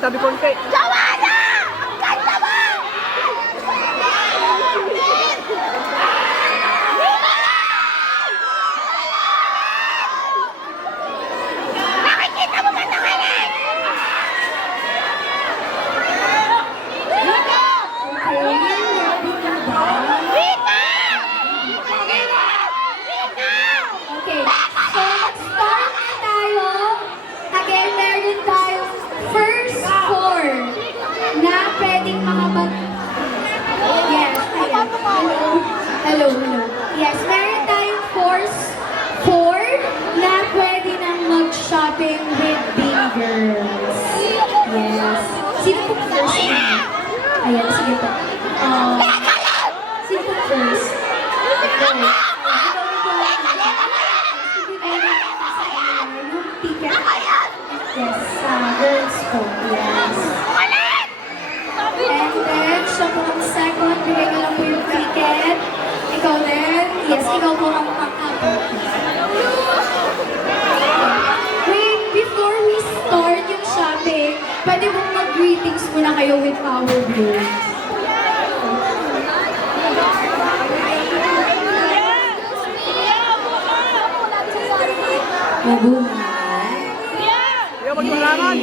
tabi konti. Joanna! Ang ganda mo! Nakikita mo ba nangalan? Rika! Rika! Okay, so start na tayo. Again, meron tayong first four na pwedeng makabag... Yes, ayan. Hello. Yes, meron tayong four na pwede nang mag-shopping with big girls. Yes. Sino po first? Ayan, sige po. Sino po first? Yes, girls po. Yes. And then, siya po ang second. Bigay ko lang po yung ticket. Ikaw din. Yes, ikaw po ang pang-abot. Wait, before we start yung shopping, pwede bang mag-greetings muna kayo with our viewers? Mabuhay. Ayaw magpalaman.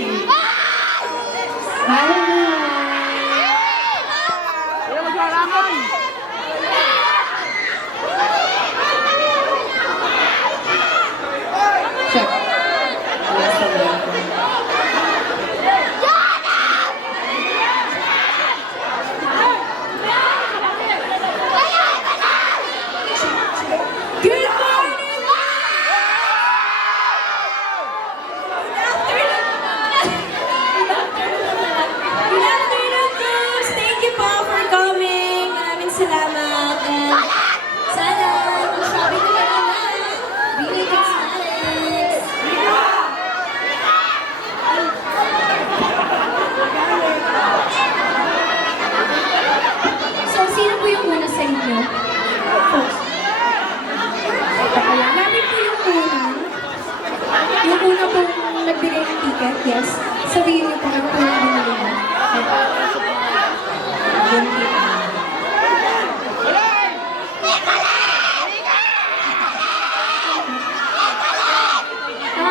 Ayaw magpalaman. Check. Good morning! Good afternoon, folks! Thank you po for coming. Maraming salamat. And sana, mag-shopping na naman. Really good Alex. So, sino po yung una sa inyo? First. Namin po yung una. Yung una pong nagbigay ng ticket, yes. Sabihin niyo po ano po yung binili niya. Yung ticket.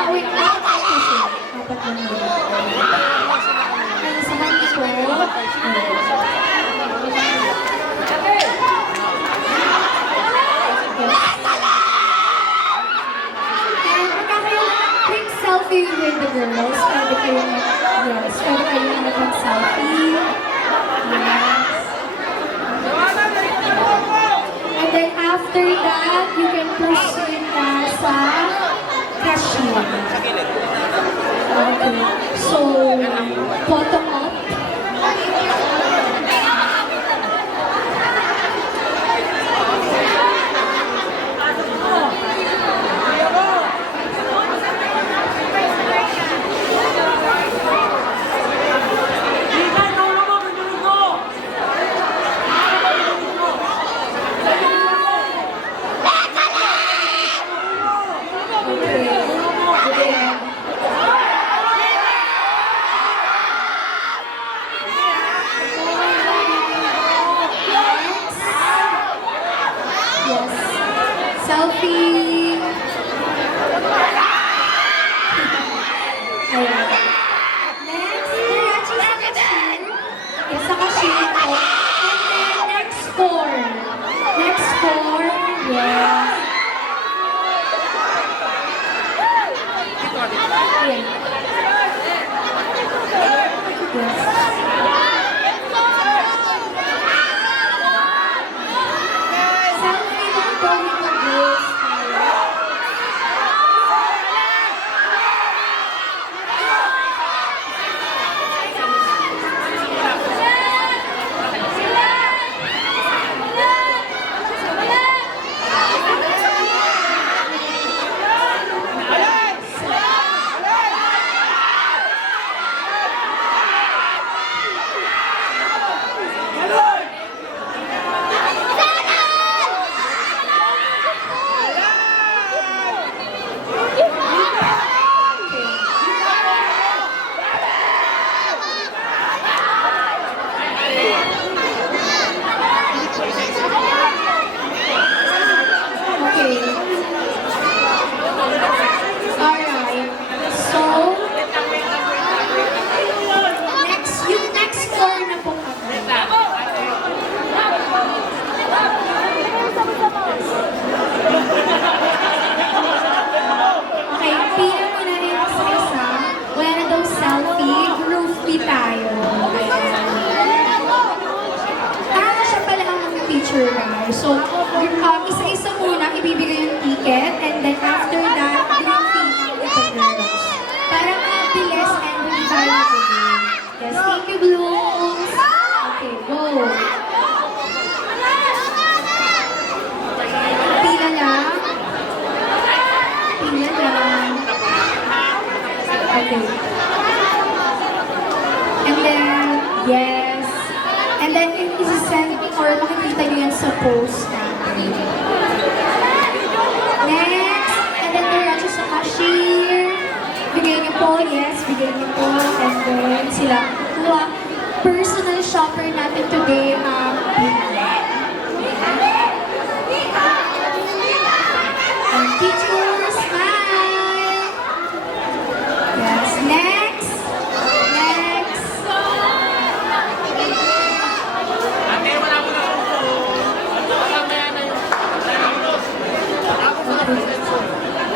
Wait. Apat lang kasi. Apat lang din. Ang sa handi po. And magkakaroon ng quick selfie with the girls. Pwede kayo mag-selfie. Yes. And then after that, you can proceed na sa cashier. Okay. So, photo op. Yes. Selfie. Ayan. Next, diretso sa cashier. Yes, sa cashier po. And then, next four. Next four. Yes. Ayan. Yes. Selfie lang po with the girls. today, and teacher, smile. Yes, next. Next. Ate, wala mo na uso. Mamaya na yung...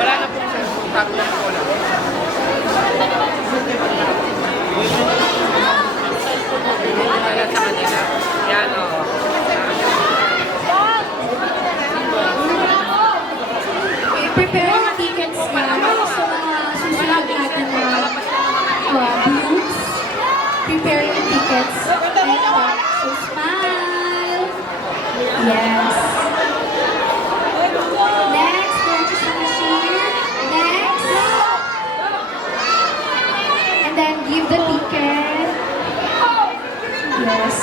Wala na pong cellphone. Tago na po lang. Sa kanila. Yan, o. Okay, prepare yung tickets na sa mga susunod natin na blues. Prepare yung tickets. So smile. Yes. Next, purchase the cashier. Next. And then give the ticket. Yes.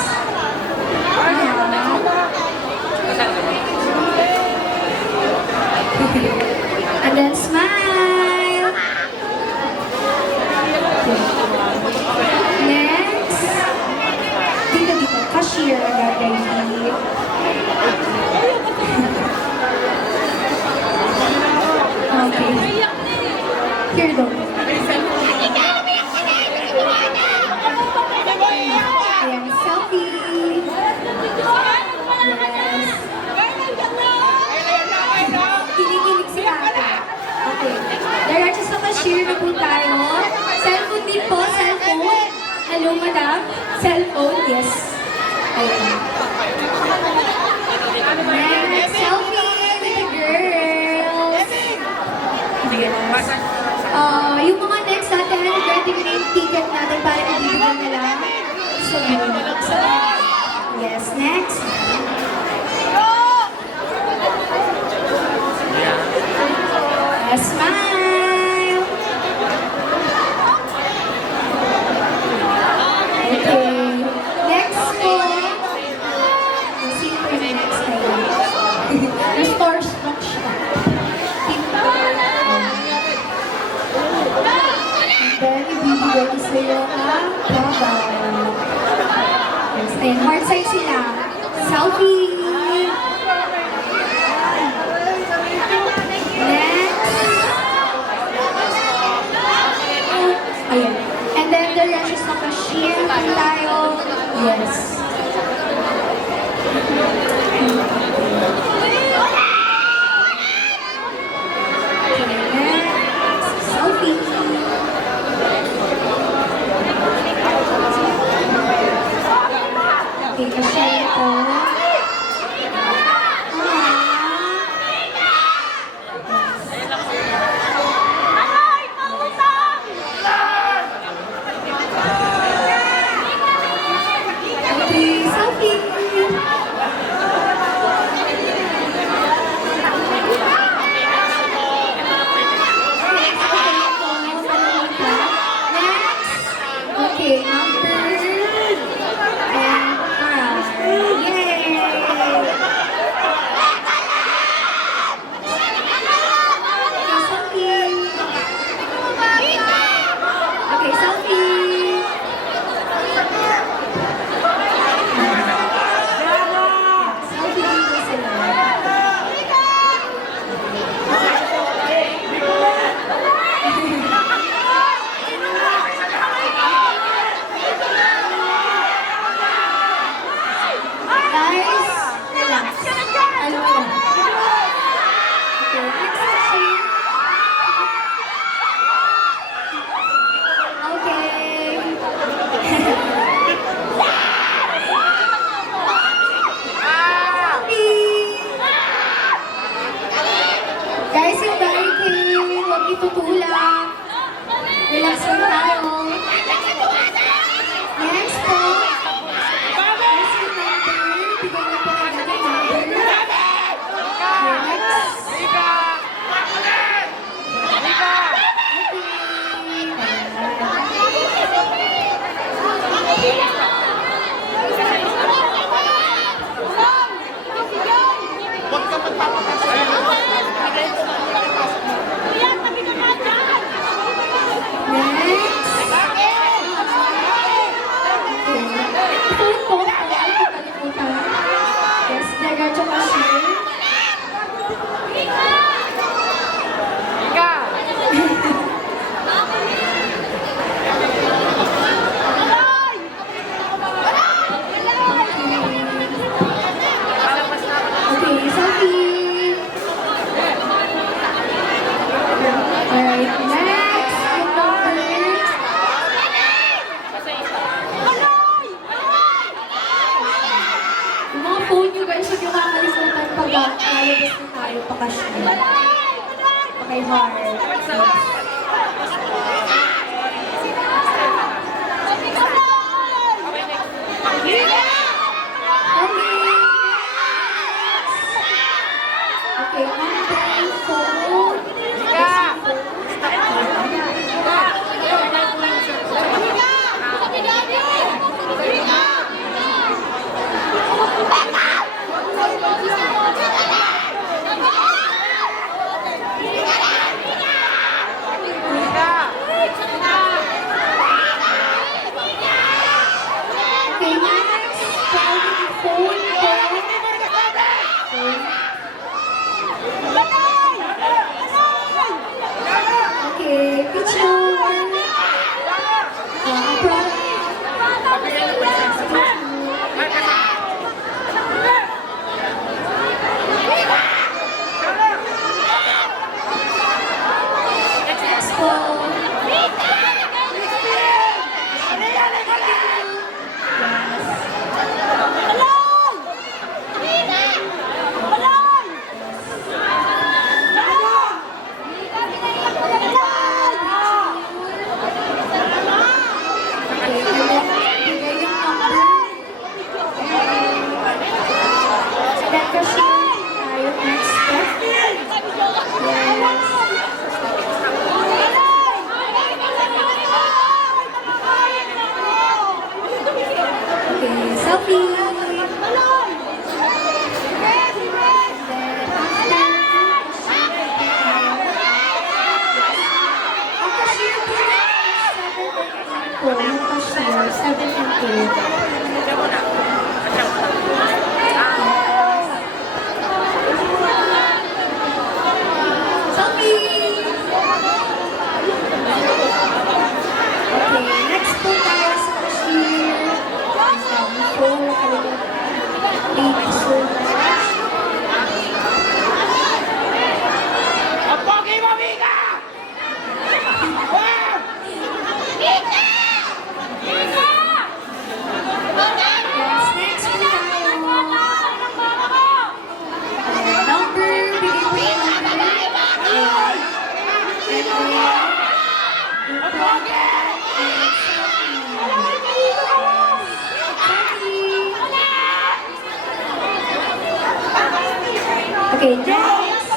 And then smile. Next. Dito, dito. Cashier agad, baby. Okay. Here, though. Ayan, selfie. Yes. Kinikilig si ate. Okay. Diretso sa cashier na po tayo. Cellphone din po, cellphone. Hello, madam. Cellphone, yes. Ayan. Next, selfie with the girls. Yes. Yung mga next natin, ready na yung ticket natin para ibibigyan na lang. So, yes, next. Smile. Okay. Next po. Sino po yung next na yun? Restore stock siya. And then, ibibigay ko sa'yo ang baba. Yes, ayun. Heart size sila. Selfie. Ayan. And then the rest is naka-share tayo. Yes. Okay, next. Selfie. Okay, ka-share ko. Okay, number and yay! Okay, selfie. Okay, selfie. Selfie dito sila. Guys, relax. Ano lang. Okay, next question. Okay. Guys, yung barricade, huwag itutulak. Relax lang tayo. Next po. Next yung number. Bigay na po agad yung number. Next. Next. heart. Okay, number 4. Okay, next, phone. Okay, picture. Next phone. Okay, and then bigay yung number. Then kasi tayo next step. Yes. Okay, selfie. Ang cashier po yung cashier, 7 and 8. Selfie! Okay, next po tayo sa cashier. Thank you so much. Ang pogi mo, Mika! Yes, next po tayo. Number, bigay po yung number. And then, yung product, and selfie. Okay, next.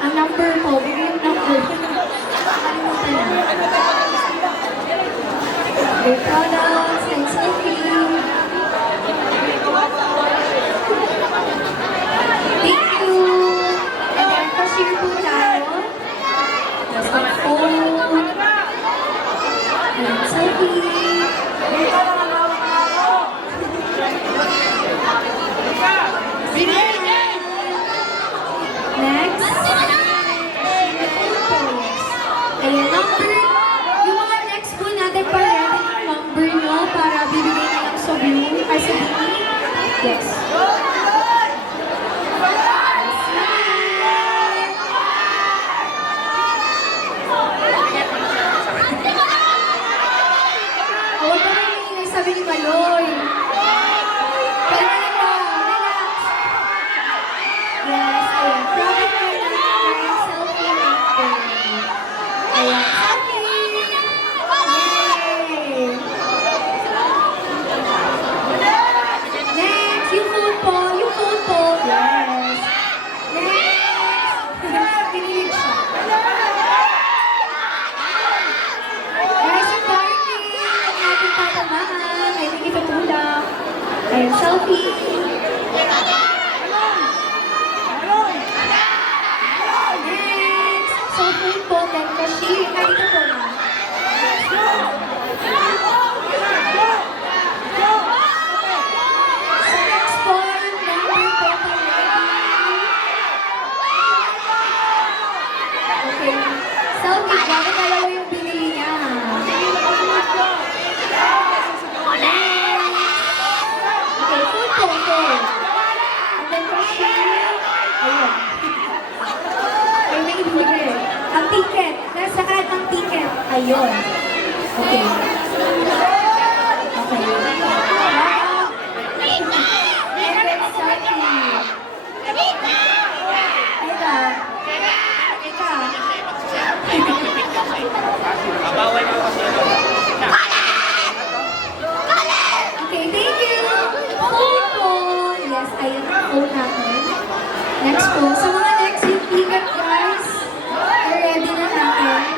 Ang number po, bigay yung number. Nakalimutan na. Okay, products and selfie. Thank you. And then, cashier po tayo. That's the phone. And selfie. Next. Ayan, number. Yung mga next po natin para yung number nyo para bibigay na lang sa blue. Ay, sa blue. Yes. Huwag ka rin sabi ni Maloy. Kailangan ka, relax. Yes, ayan. Profit na lang tayo selfie natin. Ayan, selfie! Yay! Next, yung phone po, yung phone po. Yes. Next! Pinilig siya. Guys, yung parking, ang ating tatamahan, ay hindi katulak. Ayan, selfie. Next! So, phone po, then cashier. Ay, dito po na. So, next po, yung number po po okay. Selfie, bakit dalawa yung binili niya? Okay, phone po, phone. And then cashier. Ayun. Ay, may ibigay. Ang ticket. Nasa kahit ang ticket. Ayun. Okay. Okay. Next po, sa mga next yung ticket guys, ready na natin.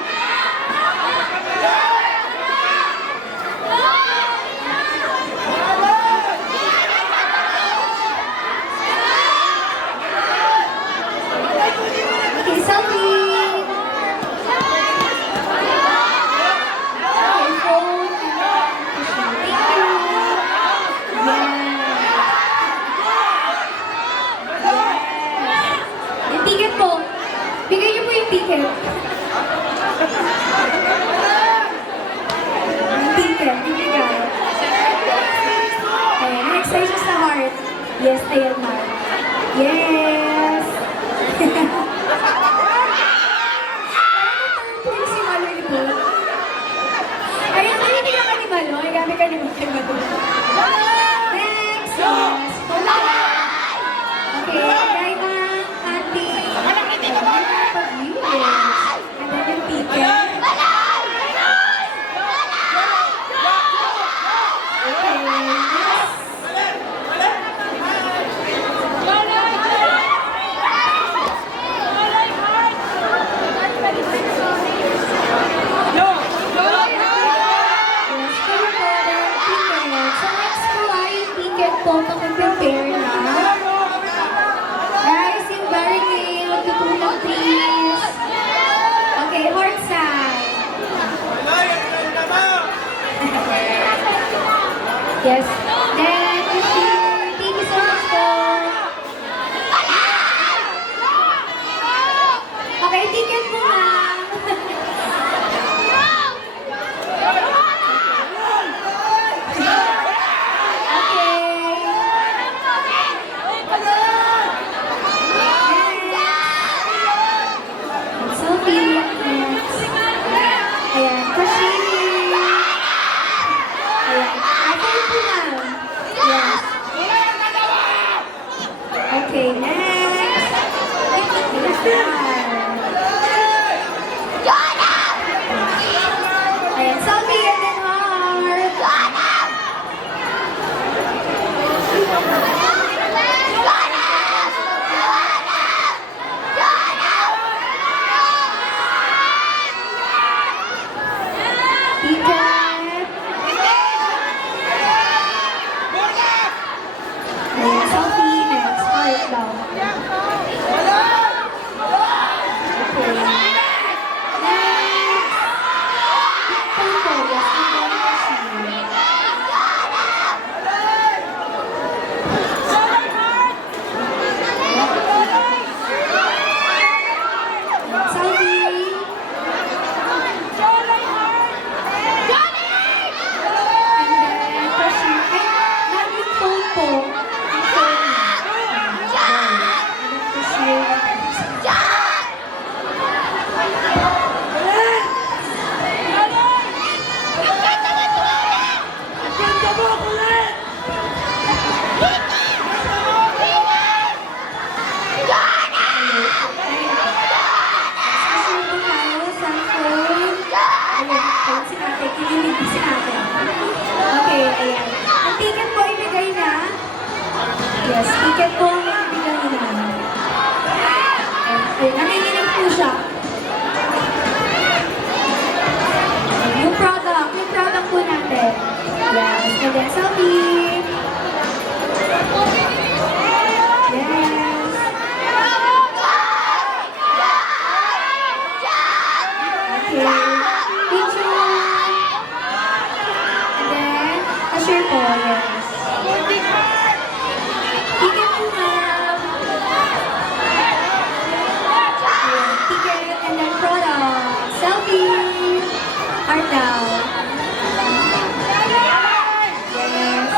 Okay, selfie! Okay, phone. Thank you! Yes! Yung ticket po. Bigay niyo po yung ticket. Yung ticket, bibigay. Okay, next station sa heart. Yes, ayan heart. Yes! Parang si Maloy po. Ayun, hindi ka ka ni Maloy. Gamit ka ni Maloy. Next! Yes! Okay, Diamond, Auntie. Yes. And then yung ticket. Okay, next. Yes, kayo po, the ticket. So next po ay yung ticket po prepare na. Guys, yung barricade, magtutulong please. Okay, heart side. Yes. Then, thank you so much po. Okay, ticket po lang. Selfie. Next. Ayan, kasi. Ayan, okay po lang. Yes. Okay, next. Ayan, selfie and then heart. Ticket. Ayan, selfie next. Heart daw. Okay. Next. Photo. Yes, selfie. And then, question. Ay, not yung phone po. Yung phone. And then, question. Kasi po tayo sa phone. Ayan, si ate. Kinilig si ate. Okay, ayan. Ang ticket po ibigay na. Yes, ticket po ang ibigay na. Ayan, nanginginig po siya. Yung product po natin. Yes, and then selfie. Yes. Okay. Picture. And then, cashier po, yes. Ticket po ma'am. Ayan, ticket and then product. Selfie. Heart down. Yes.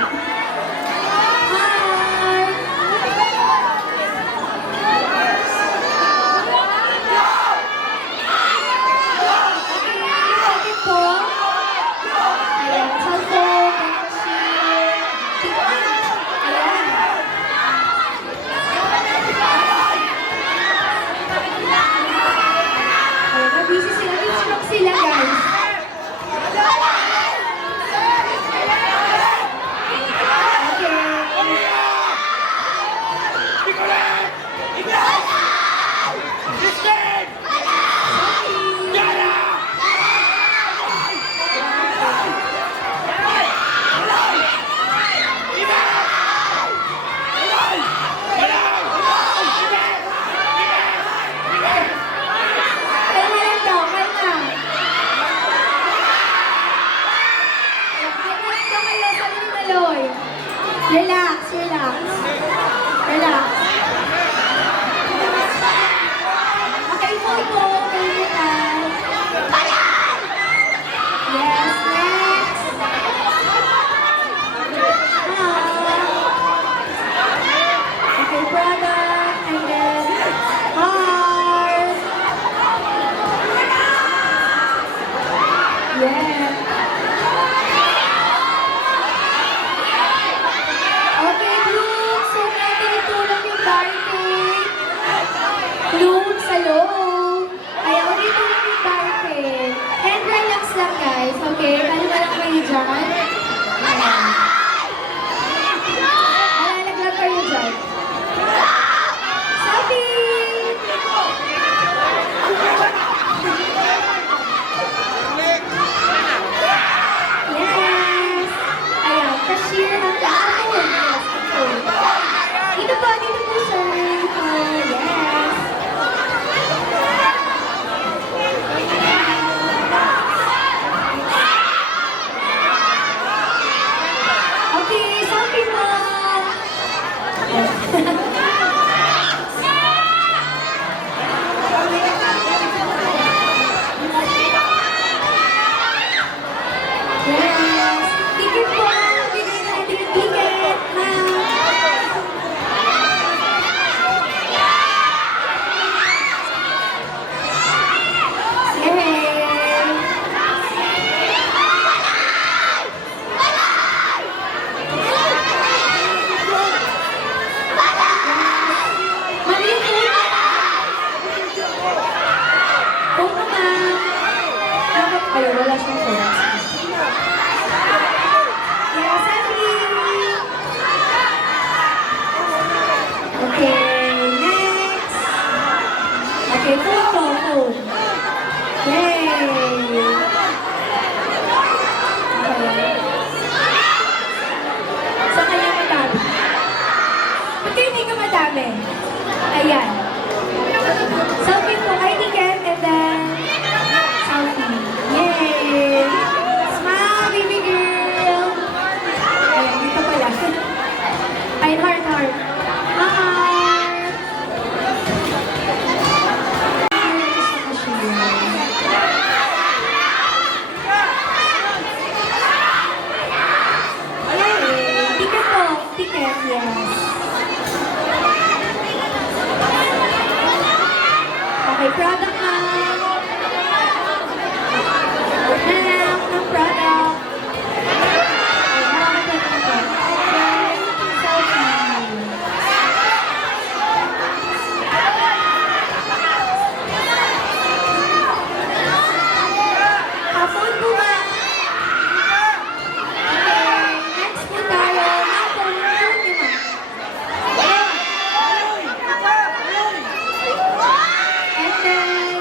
Okay, po. Ayan, cellphone, Ayan. Ayan, na-busy sila. Instruct sila, guys. Okay. Kalma lang daw, kalma. Kalma lang daw kayo, sabi ni Maloy. Relax, relax. Relax. Okay, photo. Kalimutan. Yes, next. Okay, product, and then heart. Yeah. Okay, Bloom. So, natin itulong yung barcade. Bloom sa loob. Ayaw ulit tulong yung barcade. And relax lang, guys. Okay? Kalma lang kayo dyan. Ayan. Malalaglag kayo dyan. Sabi! Yes! Ayan, cashier ng kahapon. Yes, ito. Dito po, sir. Yes. Okay, sabi mo. Yes. Ticket po. Bigay na natin yung ticket. Yay! Mali yung phone. Phone na. Dapat kayo, wala siyang phone. Yes, Emily. Okay, next. Okay, phone. Yay! Okay. Sa kanya madami. Ba't kayo hindi ka madami? Ayan. Selfie po, ID cam, and then selfie. Yay! Smile, baby girl! Ayan, dito pala. Ay, heart. Heart. Just a cashier. Ticket po. Ticket, yes. Okay, product na. Hanap ng product. Okay, hanap ng product. Okay, selfie. Phone po ba? Okay, next po tayo. Phone po, di ba? And then,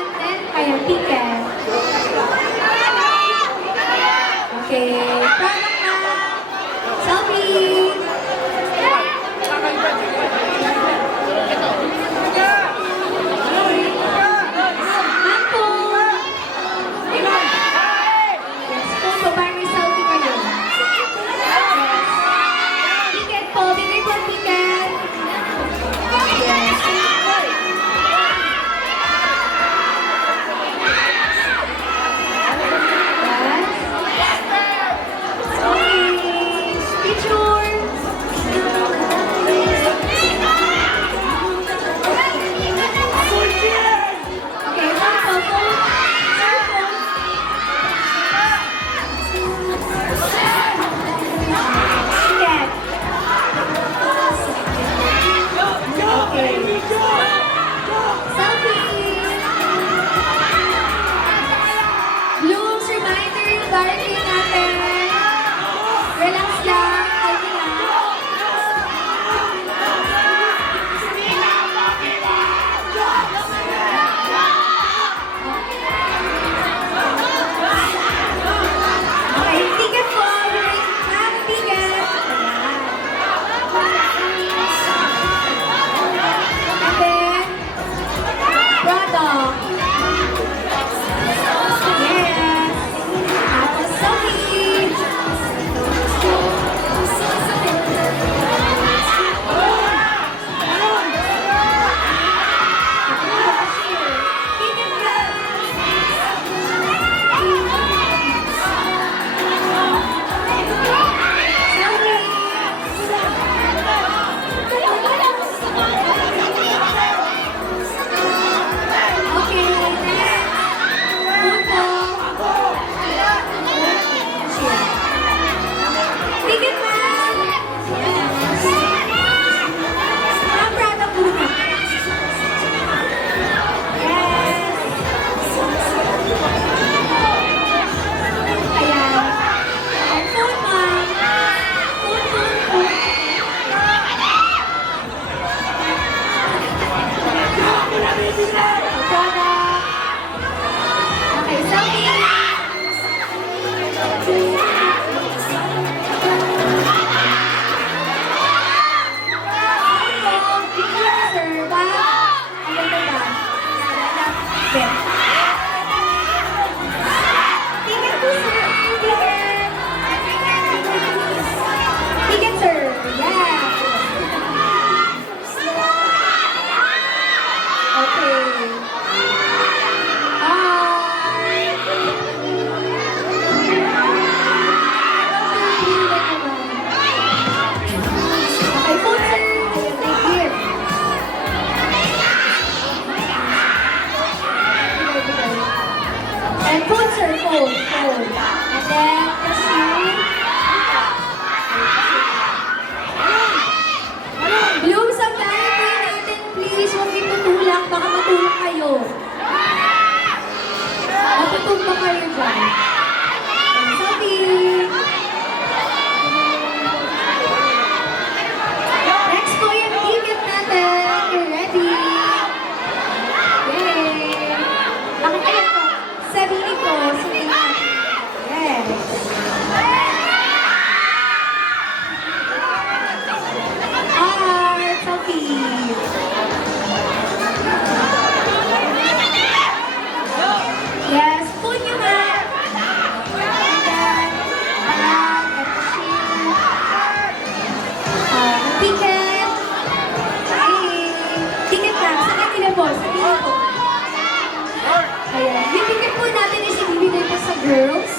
girls.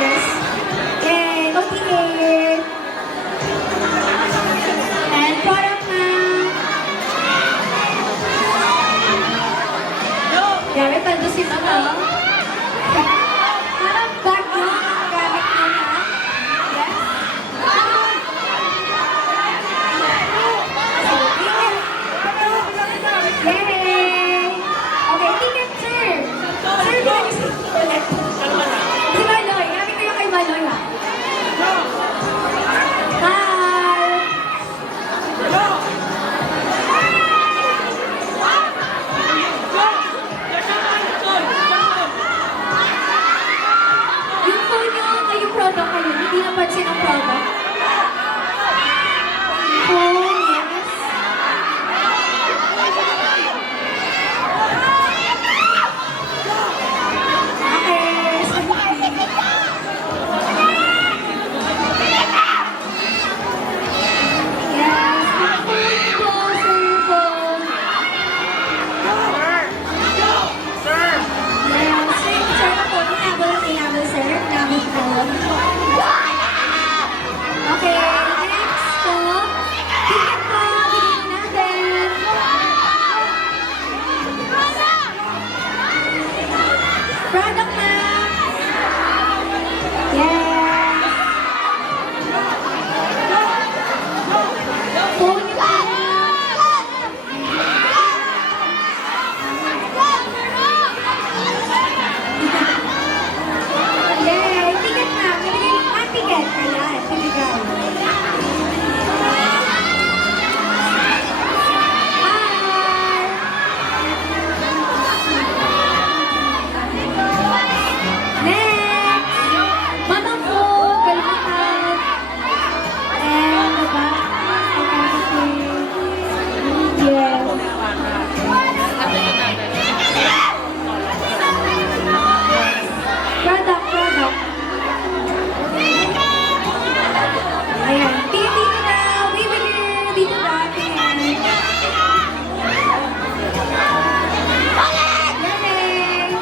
Yes. And OTA. And product na. Grabe, paldo si Mama. Parang bag nyo, ang gamit nyo na. Yes. Yay! Okay, ticket, sir. Sir, guys. Si Maloy. Gamit ko yung kay Maloy, ha? Hi! Yung phone nyo, ay yung product kayo, hindi napansin ang product. Phone, yes. Okay, sabi. Yes, yung phone po, sir, phone. Yes, sir po, inabot, sir. Inabot po. Okay, next po. Ticket po, bilhin natin. Product na. Yes. Phone niyo po. Yay! Ticket na. Bibigay ang ticket. Ayan, bibigay. Hi! Next! Manang po, kalimutan. And the back. Yes. Product. Ayan. Dito na. Baby girl. Dito na. Tingnan. Yay!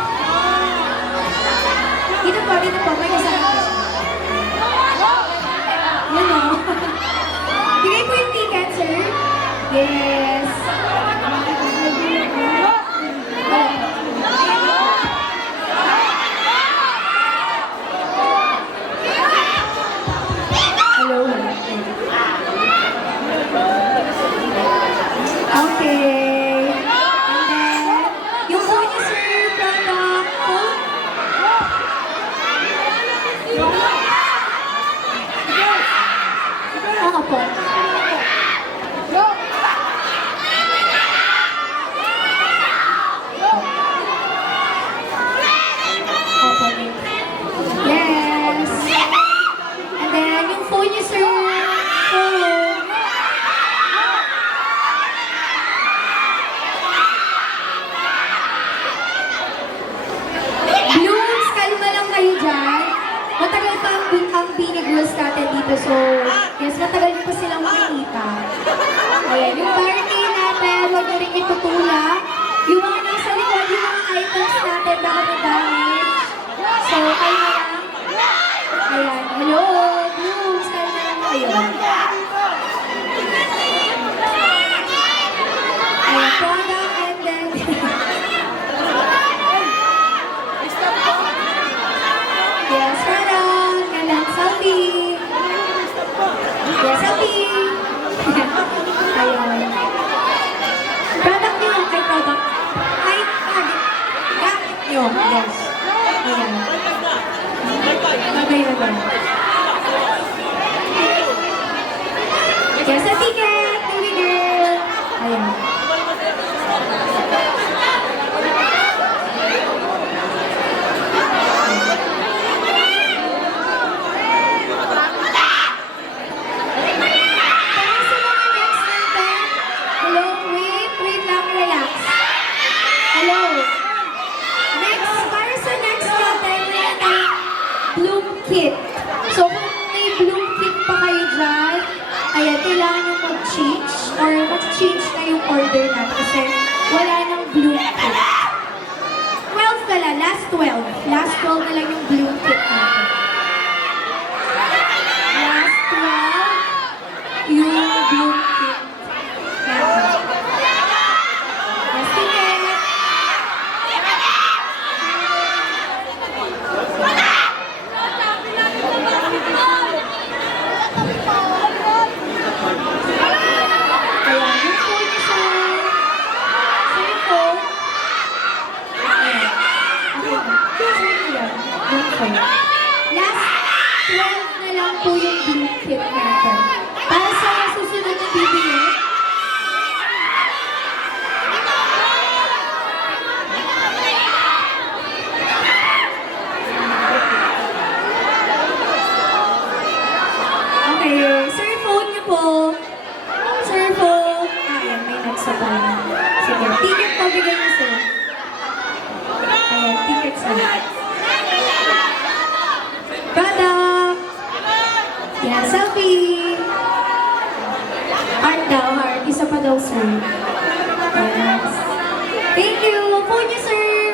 Dito po. May kasama po siya. Yan o. Bigay po yung ticket, sir. Yes. Hello. Okay. And then, yung phone niyo, sir, product phone. Oo po. Opo. Yes. And then, yung phone niyo, sir. Phone. Blooms, kalma lang kayo dyan. Matagal pa ang Bini Girls natin dito. So, yes, matagal nyo pa silang makikita. Ayan, yung party natin, huwag nyo rin itutulak. Yung mga nasa likod, yung mga items natin, baka na-damage. So, kalma lang. Ayan, hello, Blooms, kalma lang kayo. Ayan, product and then... Yes, product. And then selfie. Yes, selfie. Ayun. Product nyo. Ay, product. Ay, gamit nyo. Yes. Ayan. Okay. Yes, a ticket. Baby girl. Ayan. Hello, wait lang, relax. Hello. Next, para sa next natin, meron tayong bloom kit. So, kung may bloom kit pa kayo dyan, ayan, kailangan nyo mag-change or mag-change na yung order natin kasi wala nang bloom kit. 12 pala, last 12. Last 12 na lang yung blue kit natin. Last 12 yung blue kit natin. Yes, ticket! Kaya yung phone niya sa cellphone. Ayan. Yung phone. Last 12 na lang po yung blue kit natin. Para sa susunod na bibili, okay, sir, phone niyo po. Sir, phone. Ayan, may nagsabay. Sige, ticket po, bigyan niyo, sir. Ayan, ticket, sir. Product. Yan, selfie. Heart daw, heart. Isa pa daw, sir. Yes. Thank you. Phone niyo, sir.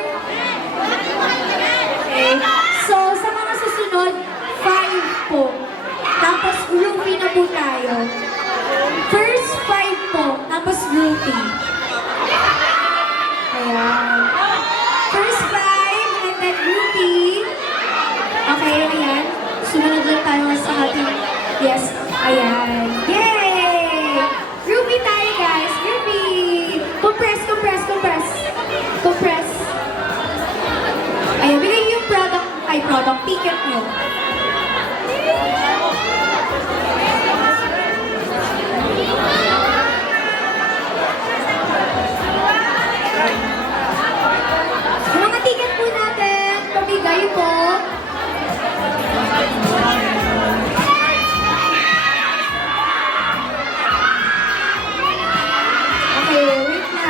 Okay. So, sa mga susunod, 5 po. Tapos, groupie na po tayo. First 5 po, tapos groupie. Ayan. First 5, and then groupie. Okay, ayan. Sumunod lang tayo sa ating, yes, ayan. Yay! Groupie tayo, guys. Groupie. Compress, compress, compress. Compress. Ayan, bigay yung product ticket nyo. Yung mga ticket po natin, pabigay po. Okay, wait na.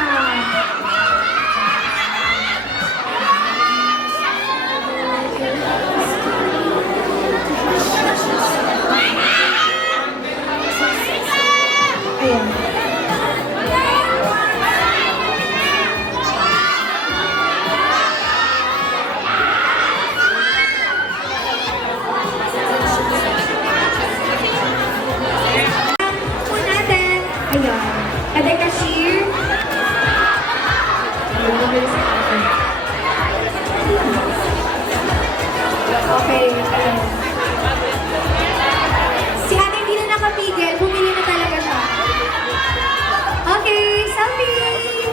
Ayan. Po natin. Ayan. Kada cashier. Okay, ayan. Si ate hindi na nakapigil. Bumili na talaga siya. Okay, selfie!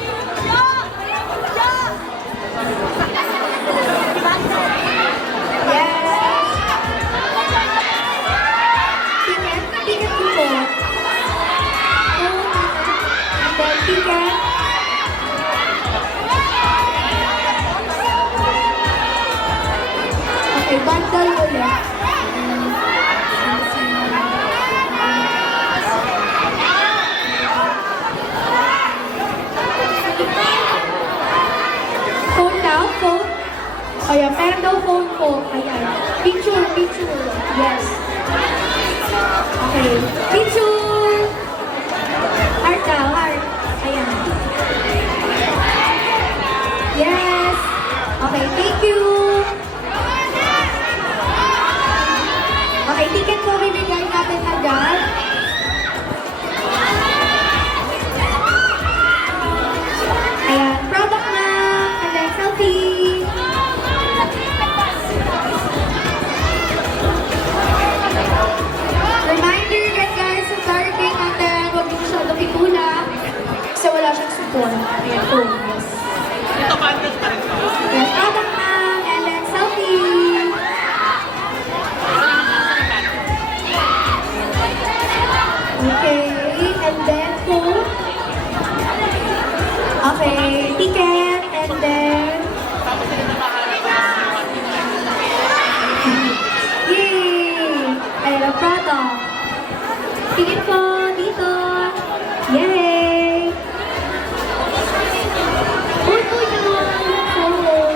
Yes! Ticket? Ticket po po. And then ticket. Okay, bundle ulit. Phone daw? Phone? Ayan, meron daw phone po. Ayan. Picture, picture. Yes. Okay. Picture! Heart daw, heart. Ayan. Yes. Okay, thank you. Okay, ticket po bibigay natin agad. Ayan, product na. And then selfie. Reminder that guys, sa parking natin, huwag niyo masyado pitula. Kasi wala siyang support. Ayan po, yes. Ito, bundles pa rin to. Yes, product na. And then selfie. Okay, and then phone. Okay, ticket, and then... Yay! Ayan ang product. Tingin po dito. Yay! Uy, uy, phone.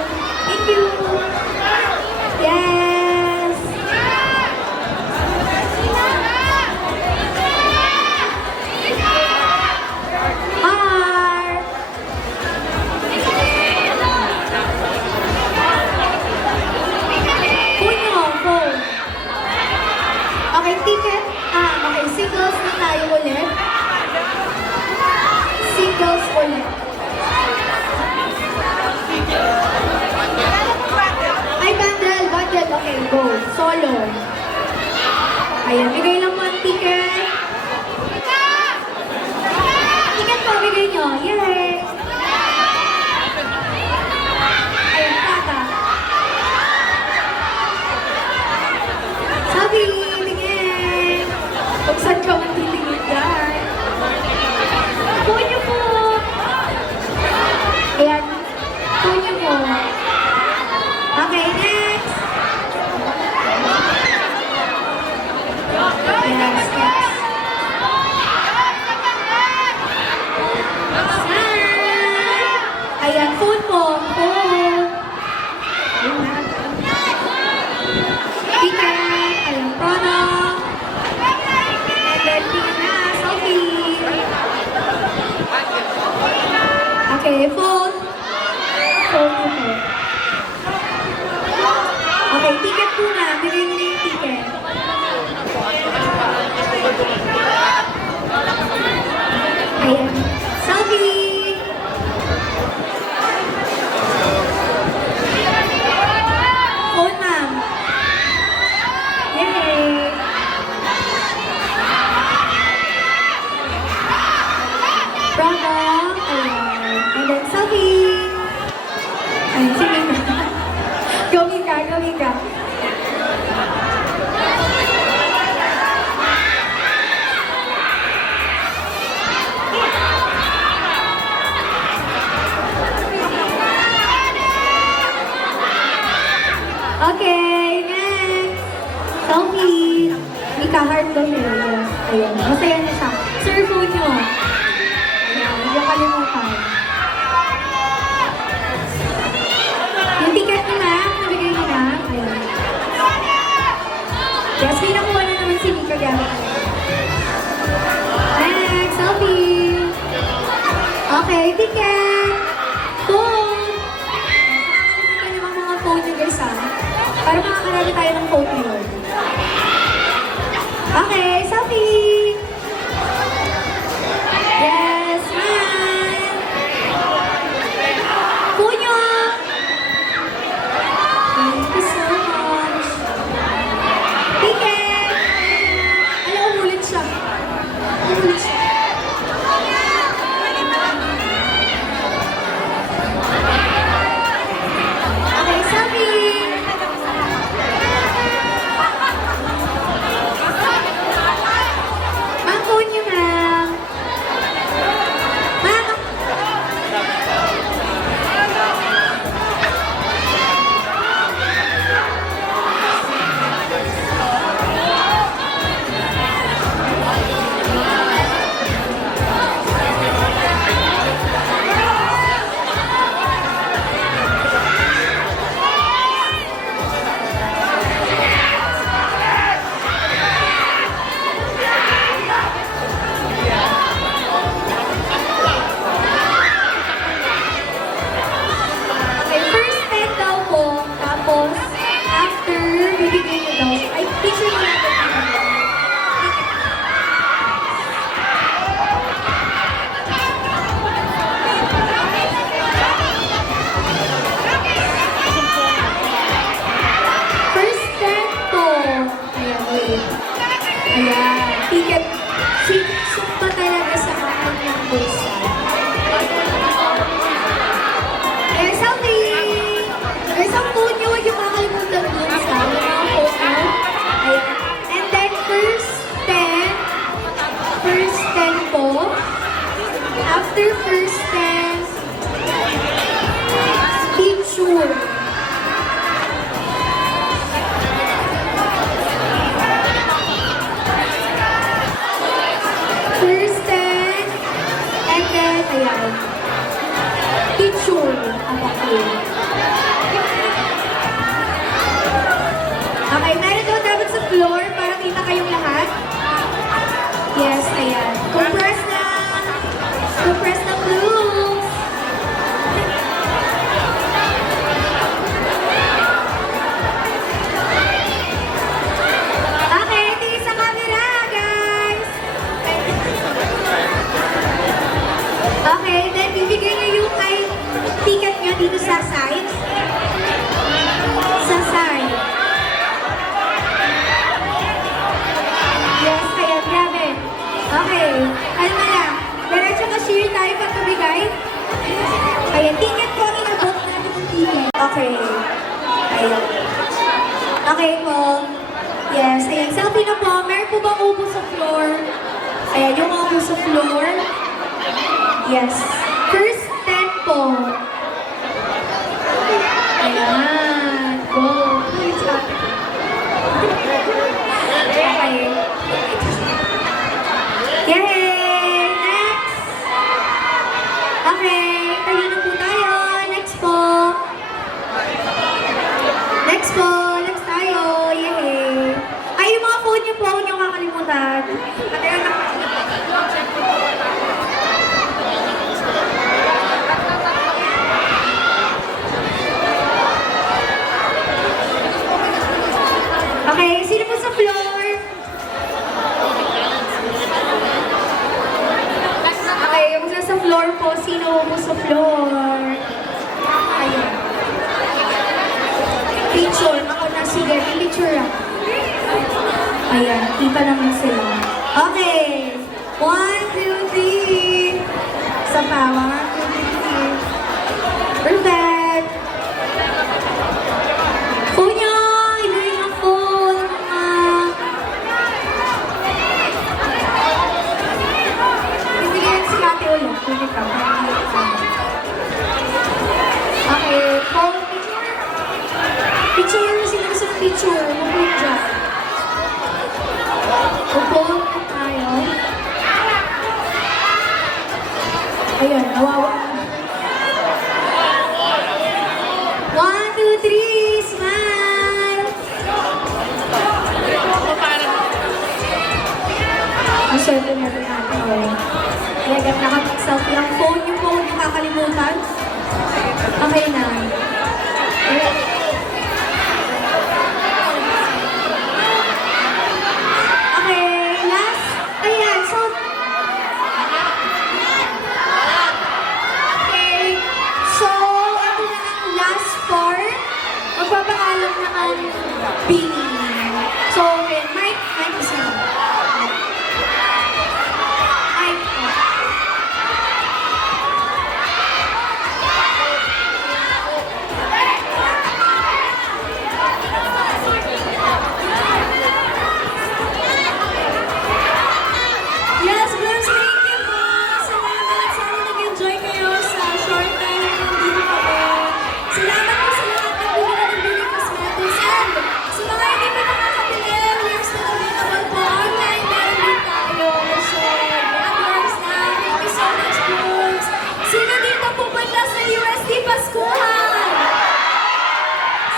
Thank you. Yes! Heart! ticket. Okay, singles na tayo ulit. Singles ulit. Ay, bundle. Okay, go. Solo. Ayan, bigay lang mo ang ticket. Ticket po, bigay nyo. Yay! Ayan, tata. Sabi, tingin. Kung saan ka man titingin dyan. Kuha niyo po. Ayan. Kuha niyo po. Okay, next. Yes, next. Ayan, phone po. Phone. Ticket. Ayan, product. And then, tingin na. Selfie. Okay, phone. Phone po po. Okay, ticket po na. Bigay niyo na yung ticket. Ayan. Selfie! Phone, ma'am. Yay! Product. Ayan. And then selfie! Ayan, sige ka. Gawin ka, gawin ka. Okay, next. Selfie. Mika, heart daw siya. Ayan, masaya na siya. Sir, phone nyo. Ayan, hindi ko kalimutan. Yung ticket nyo na, nabigay nyo na. Ayan. Yes, may nakuha na naman si Mika gamit. Next, selfie. Okay, ticket. Phone. Nakakalimutan naman mga phone nyo guys ha. Para makakarami tayo ng phone nyo. Okay, selfie. Yes, smile. Phone nyo. Thank you so much. Ticket! Alam, umulit siya. Umulit siya. Okay, selfie! Ma'am, phone niyo, ma'am. Ma'am, okay, first 10 daw po. Tapos, after, bibigay niyo daw. Ay, picture niyo natin. First 10 po. Ayan, wait. Ayan, ticket. Sumpa talaga sa kapag ng bulsa. Ayan, selfie! Guys, ang phone niyo, huwag yung makakalimutan dun sa mga phone niyo. Ayan. And then, first 10 po. After first 10, picture. First 10, and then, ayan, picture. Okay, meron daw dapat sa floor para kita kayong lahat. Yes, ayan. Compress na. Compress na blue. Okay, tingin sa camera. Ayan, ticket po, inabot natin yung ticket. Okay. Ayan. Okay po. Yes, ayan. Selfie na po. Meron po bang upo sa floor? Ayan, yung upo sa floor. Yes. First 10 po. Ayan. Go. Okay. Yay! Next! Okay, tayo na po tayo. Next po. Next po. Next tayo. Yay! Ay, yung mga phone niyo po, huwag niyo kakalimutan. Patayan na. Okay, sino po sa floor? Okay, yung nasa floor po, sino po sa floor? Ayan. Picture, ako na, sige, picture lang. Ayan, kita naman sila. Okay, 1, 2, 3. Isa pa, 1, 2, 3. Perfect. Phone nyo, ibigay ang phone. Ibigay si ate ulit. Pwede ka. Okay, phone picture. Picture, sino gusto ng picture? Mabuhay dyan. Upo tayo. Ayun, nawawa. 1, 2, 3, smile! Ang swerte natin natin. Kaya nakapag-selfie ang phone niyo po, huwag niyo kakalimutan. Okay na. Okay, last. Ayan, so... Okay, so, ito na ang last part. Magpapaalam na ang Bini. So, okay, Mike is now. Mike. Yes, Blooms, thank you po. Salamat. Sana nag-enjoy kayo sa short time na nandito kami. Salamat po sa lahat ng bumili ng Bini Cosmetics. And sa mga hindi pa nakakabili, we're still available po online. Meron din tayo. So, grab yours now. Thank you so much, Blooms. Sino dito pupunta sa USD Pascuhan?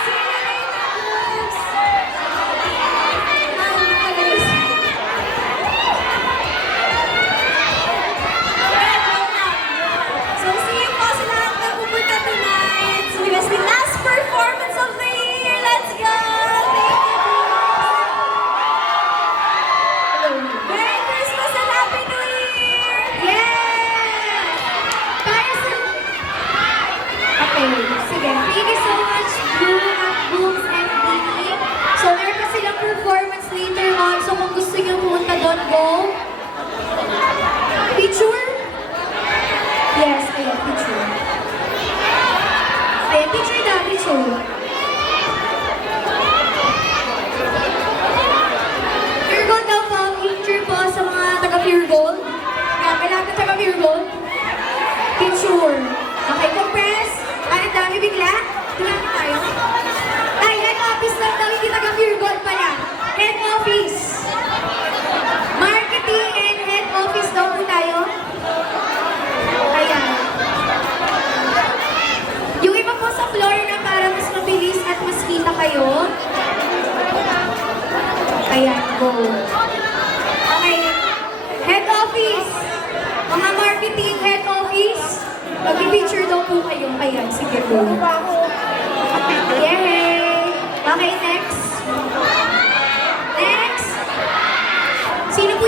Sino dito, Blooms? So, see you po sa lahat na pupunta tonight. So, it's the last performance of the year. Let's go! Thank you, Blooms. Merry Christmas and Happy New Year! Yes! Para sa... Okay, sige. Thank you so much, Booms and Bini. So, meron pa silang performance later on. So, kung gusto nyo pumunta doon, go. Picture? Yes, ayan, picture. Ayan, picture na, picture. Pure Gold daw po, picture po sa mga taga-Pure Gold. Ayan, may lahat ng taga-Pure Gold. Picture. Okay, compress. Ay, ang dami bigla. Tingnan tayo. Ay, head office lang daw, hindi taga-Pure Gold pala. Head office. Marketing and head office daw po tayo. Ayan. Yung iba po sa floor na para mas mabilis at mas kita kayo. Ayan, go. Okay. Head office. Mga marketing head office. Mag-picture daw po kayo. Ayan, sige po. Yay! Okay, next. Next. Sino po